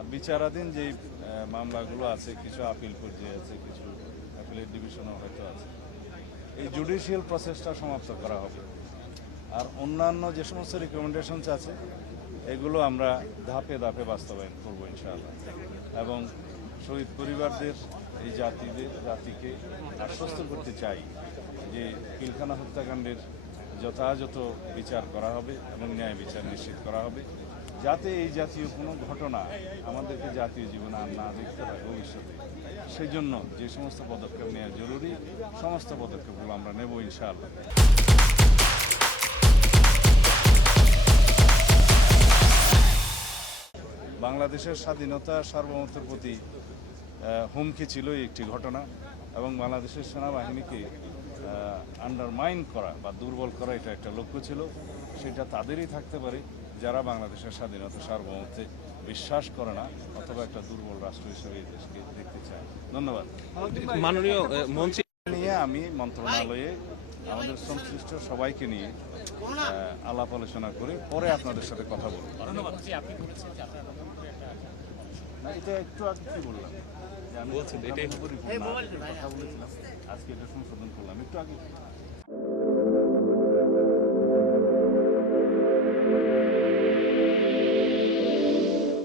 আর বিচারাধীন যে মামলাগুলো আছে, কিছু আপিল পর্যায়ে আছে, কিছু অ্যাপিলেট ডিভিশনও হয়তো আছে, এই জুডিশিয়াল প্রসেসটা সমাপ্ত করা হবে। আর অন্যান্য যে সমস্ত রিকমেন্ডেশনস আছে এগুলো আমরা ধাপে ধাপে বাস্তবায়ন করবো ইনশাআল্লাহ। এবং শহীদ পরিবারদের, এই জাতিকে আশ্বস্ত করতে চাই যে পিলখানা হত্যাকাণ্ডের যথাযথ বিচার করা হবে এবং ন্যায় বিচার নিশ্চিত করা হবে, যাতে এই জাতীয় কোনো ঘটনা আমাদেরকে জাতীয় জীবনে আর না দেখতে হয় ভবিষ্যতে। সেই জন্য যে সমস্ত পদক্ষেপ নেওয়া জরুরি, সমস্ত পদক্ষেপগুলো আমরা নেব ইনশাআল্লাহ। বাংলাদেশের স্বাধীনতা সার্বভৌমত্বের প্রতি হুমকি ছিল একটি ঘটনা, এবং বাংলাদেশের সেনাবাহিনীকে আন্ডারমাইন করা বা দুর্বল করা এটা একটা লক্ষ্য ছিল। সেটা তাদেরই থাকতে পারে যারা বাংলাদেশের স্বাধীনতা সার্বভৌমত্বে বিশ্বাস করে না, অথবা একটা দুর্বল রাষ্ট্র হিসেবে এই দেশকে দেখতে চায়। ধন্যবাদ। মাননীয় মন্ত্রী নিয়ে আমি মন্ত্রণালয়ে আমাদের সংশ্লিষ্ট সবাইকে নিয়ে আলাপ আলোচনা করে পরে আপনাদের সাথে কথা বলব। এটা একটু আগে কি বললাম, যে আমি কথা বলেছিলাম, আজকে এটা সংশোধন করলাম একটু আগে।